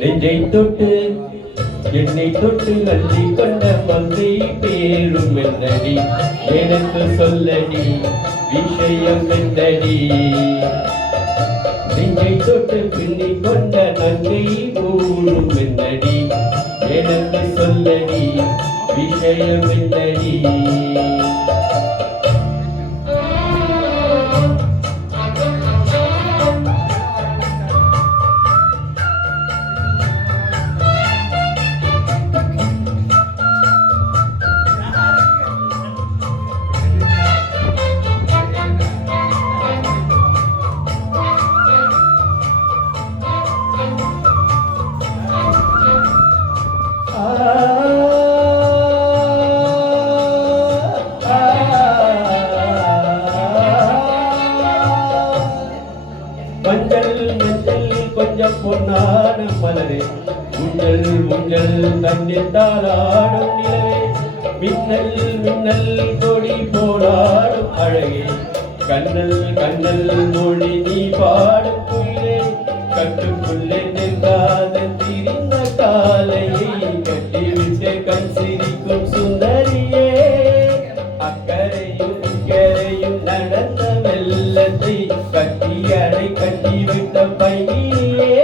நெஞ்சை தொட்டு என்னை தொட்டு அள்ளி கொண்ட மங்கை பேரும் என்னடி எனக்கு சொல்லடி விஷயம் என்னடி நெஞ்சை தொட்டு பின்னி கொண்ட நங்கை ஊரும் என்னடி எனக்கு சொல்லடி விஷயம் என்னடி மஞ்சள் மஞ்சள் கொஞ்சம் பொன்னான மலரே உஞ்சல் உஞ்சல் தண்ணீர் தாளாடும் நிலவே மின்னல் மின்னல் கொடி போலாடும் அழகே கண்ணல் கண்ணல் மொழி நீ பாடும் குயிலே கட்டுக்குள்ளே நின்றாத திரிந்த காலையை கட்டிவிட்டு கண் சிரிக்கும் சுந்தரியே அக்கரையும் இக்கரையும் நடந்த வெள்ளத்தை கட்டி அடை கட்டி வைத்த பையிலே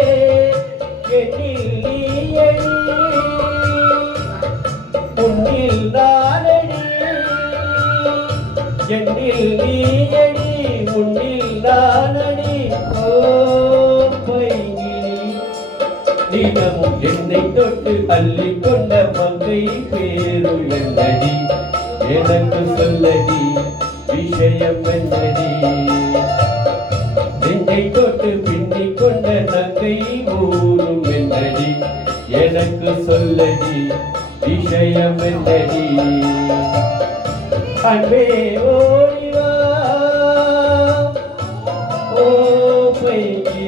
எண்ணில் நீயடி உன்னில் நானடி எண்ணில் நீயடி உன்னில் நானடி ஓ பைங்கிளி தினமும் என்னை தொட்டு அள்ளி கொண்ட மங்கை பேரு என்னடி எனக்கு சொல்லடி விஷயம் என்னடி நெஞ்சை தொட்டு பின்னி கொண்ட நங்கை ஊரும் என்னடி எனக்கு சொல்லடி விஷயம் என்னடி அன்பே ஓடிவா ஓ பைங்கி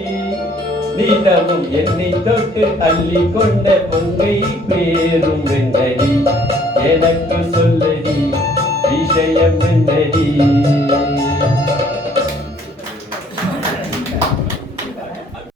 நீதமும் என்னை தொட்டு அள்ளி கொண்ட மங்கை பேரும் என்னடி எனக்கு சொல்லடி விஷயம் என்னடி